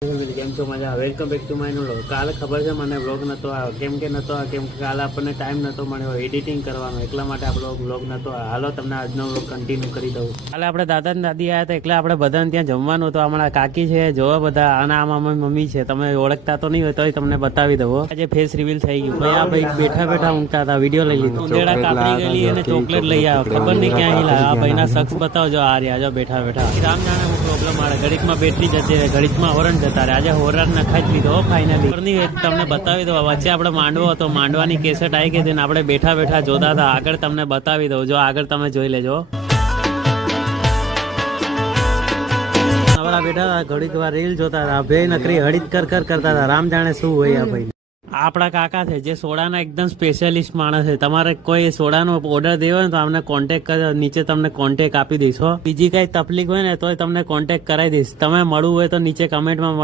કેમ છો મજા? વેલકમ બેક ટુ માય નો વ્લોગ. કાલે ખબર છે મને વ્લોગ નતો આવ્યો. કેમ કે નતો આવ્યો? કેમ કે કાલે આપણને ટાઈમ નતો મળ્યો એડિટિંગ કરવાનો, એટલા માટે આપણો વ્લોગ નતો આવ્યો. હાલો તમને આજનો વ્લોગ કન્ટિન્યુ કરી દઉં. કાલે આપણે દાદા ને દાદી આવ્યા હતા, એટલે આપણે બધાને ત્યાં જમવાનું હતું. હમણાં કાકી છે, જોવા બધા, અને આ મામા મમ્મી છે. તમે ઓળખતા તો નહીં હોય તો તમને બતાવી દઉં. આજે ફેસ રિવીલ થઈ ગયું. ભાઈ આ ભાઈ બેઠા બેઠા ઊંઘતા હતા, વિડીયો લઈ લીધો. ઉંદેડા કાપડી ગયેલી અને ચોકલેટ લઈ આવ્યો. ખબર નહીં ક્યાં લાવ્યો. આ ભાઈના શખ્સ બતાવજો. આ રહ્યા જો બેઠા બેઠા. રામ જાણે હું પ્રોબ્લેમ આવે. ઘડીકમાં બેટરી જતી રહે, ઘડીકમાં હોરન જતા રહે. આજે હોરન નખાઈ જ લીધો ફાઇનલી. તમને બતાવી દો. વચ્ચે આપણે માંડવો હતો, માંડવાની કેસેટ આવી ગઈ હતી ને આપણે બેઠા બેઠા જોતા હતા. આગળ તમને બતાવી દઉં, જો આગળ તમે જોઈ લેજો. નવરા બેઠા હતા, ઘડીક વાર રીલ જોતા હતા. ભાઈ નકરી હળી કર કરતા હતા. રામ જાણે શું હોય આ ભાઈ. આપણા કાકા છે જે સોડાના એકદમ સ્પેશિયાલિસ્ટ માણસ છે. તમારે કોઈ સોડાનો ઓર્ડર દેવો હોય ને તો અમને કોન્ટેક્ટ કરો. નીચે તમને કોન્ટેક્ટ આપી દઈશ. બીજી કઈ તકલીફ હોય ને તો તમને કોન્ટેક્ટ કરાવી દઈશ. તમે મળવું હોય તો નીચે કમેન્ટમાં